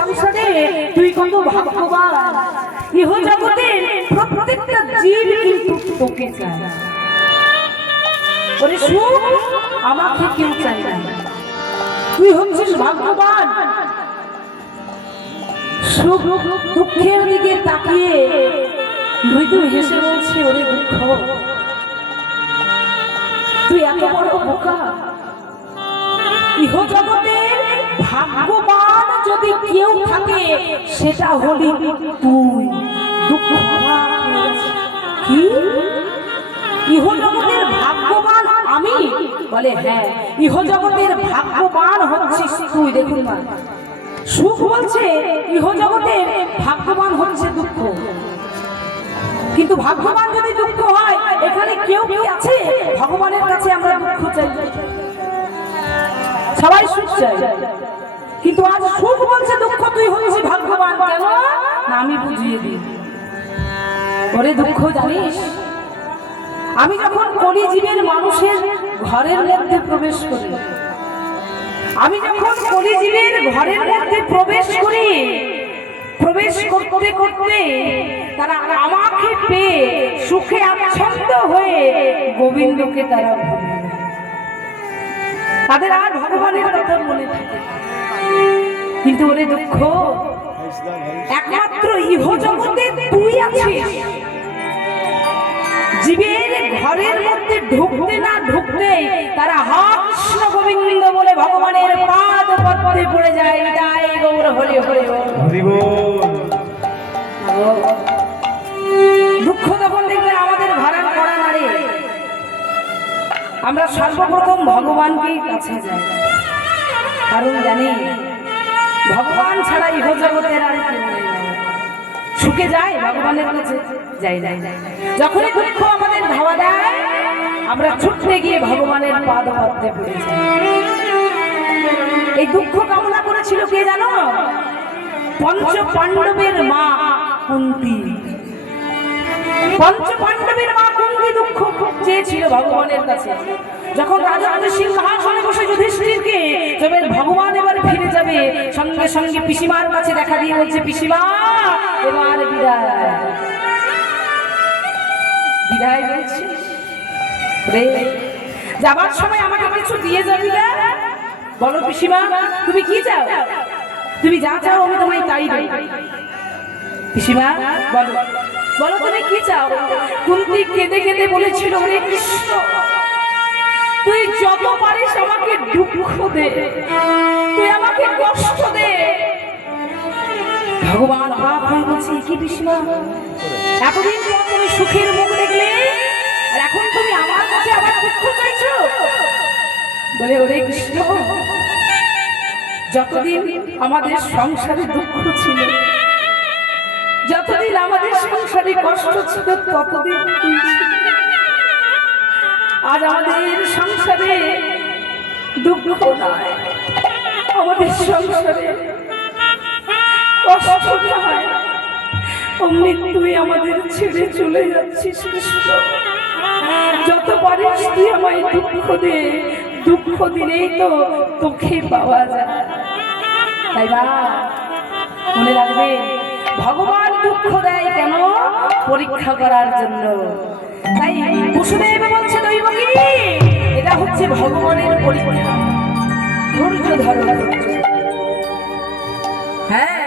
সংসারে তুই কত ভাগ্যবান। ইহ জগতের প্রত্যেকটা জীব কিন্তু তোকে চায়। ওরে সুখ আমাকে কেউ চায় না। তুই হচ্ছিস ভাগ্যবান। সুখ দুঃখের দিকে তাকিয়ে মৃদু হেসে বলছে, ওরে দুঃখ। তুই এত বড় বোকা। ইহ জগতের ভাগ্যবান কেউ থাকে, সেটা হলি তুই। দুঃখ কি? ইহ জগতের ভাগ্যবান আমি? বলে হ্যাঁ ইহ জগতের ভাগ্যবান হচ্ছিস তুই, দেখুন সুখ বলছে ইহ জগতের ভাগ্যবান হচ্ছে দুঃখ। কিন্তু ভাগ্যবান যদি দুঃখ হয়, এখানে কেউ কেউ আছে? ভগবানের কাছে আমরা দুঃখ চাই। সবাই সুখ চাই। কিন্তু আজ সুখ বলছে ওরে দুঃখ জানিস? আমি যখন কলিজীবের মানুষের ঘরের মধ্যে প্রবেশ করি, আমি যখন কলিজীবের ঘরের মধ্যে প্রবেশ করি, প্রবেশ করতে করতে তারা আমাকে পেয়ে সুখে আচ্ছন্দ হয়ে গোবিন্দকে তারা তাদের আর ভগবানের কথা মনে থাকে কিন্তু ওরে দুঃখ একমাত্র ইহ জগতে তুই আছিস। জীবের ঘরের মধ্যে ঢুকতে না ঢুকতে তারা হৃষ্ণ গোবিন্দ বলে ভগবানের পাদ পদ্মে পড়ে যায়। তাই গৌর হরি হরি দুঃখ তখন দেখবেন আমাদের ভাড়া করা নারে। আমরা সর্বপ্রথম ভগবানকেই কাছে যাই। কারণ জানি ভগবান ছাড়া ইহ জগতের আর। সুখে যায়, ভগবানের কাছে যাই যাই যখনই দুঃখ আমাদের ধাওয়া দেয়, আমরা ছুটতে গিয়ে ভগবানের পাদ পদ্মে পড়ে এই দুঃখ কামনা করেছিল কে জানো? পঞ্চ পাণ্ডবের মা কুন্তি। পঞ্চ পাণ্ডবের মা কুন্তি দুঃখ চেয়েছিল ভগবানের কাছে। যখন রাজা সিংহাসনে বসে যুধিষ্ঠিরকে ভগবান এবার যাবে সঙ্গে সঙ্গে পিসিমার কাছে দেখা দিয়ে বলছে, পিসিমা, এবার বিদায়। বিদায় বলছে। যাবার সময় আমাকে কিছু দিয়ে যাবি না? বলো পিসিমা, তুমি কি চাও? তুমি যা চাও আমি তোমায় তাই দেব। পিসিমা, বলো। বলো তুমি কি চাও? কুন্তি কেঁদে কেঁদে বলেছিল রে কৃষ্ণ দুঃখ দে। তুই আমাকে কষ্ট দে। ভগবান অবাক হয়ে বলছে কি পিসিমা এতদিন পর তুমি সুখের মুখ দেখলে, আর এখন তুমি আমার কাছে আবার দুঃখ চাইছো। বলে, ওরে কৃষ্ণ, যতদিন আমাদের সংসারে দুঃখ ছিল, যতদিন আমাদের সংসারে কষ্ট ছিল, ততদিন। আজ আমাদের সংসারে দুঃখ নয়। আমাদের সংসারে কষ্ট নয় অমনি তুই আমাদের ছেড়ে চলে যাচ্ছিস কৃষ্ণ যত পারিস তুই আমায় দুঃখ দে। দুঃখ দিলেই তো তোকে পাওয়া যায়। তাই না মনে রাখবে, ভগবান দুঃখ দেয় কেন? পরীক্ষা করার জন্য। তাই বসুদেব বলছে দৈবকী, এটা হচ্ছে ভগবানের পরীক্ষা ধৈর্য ধারণ। হ্যাঁ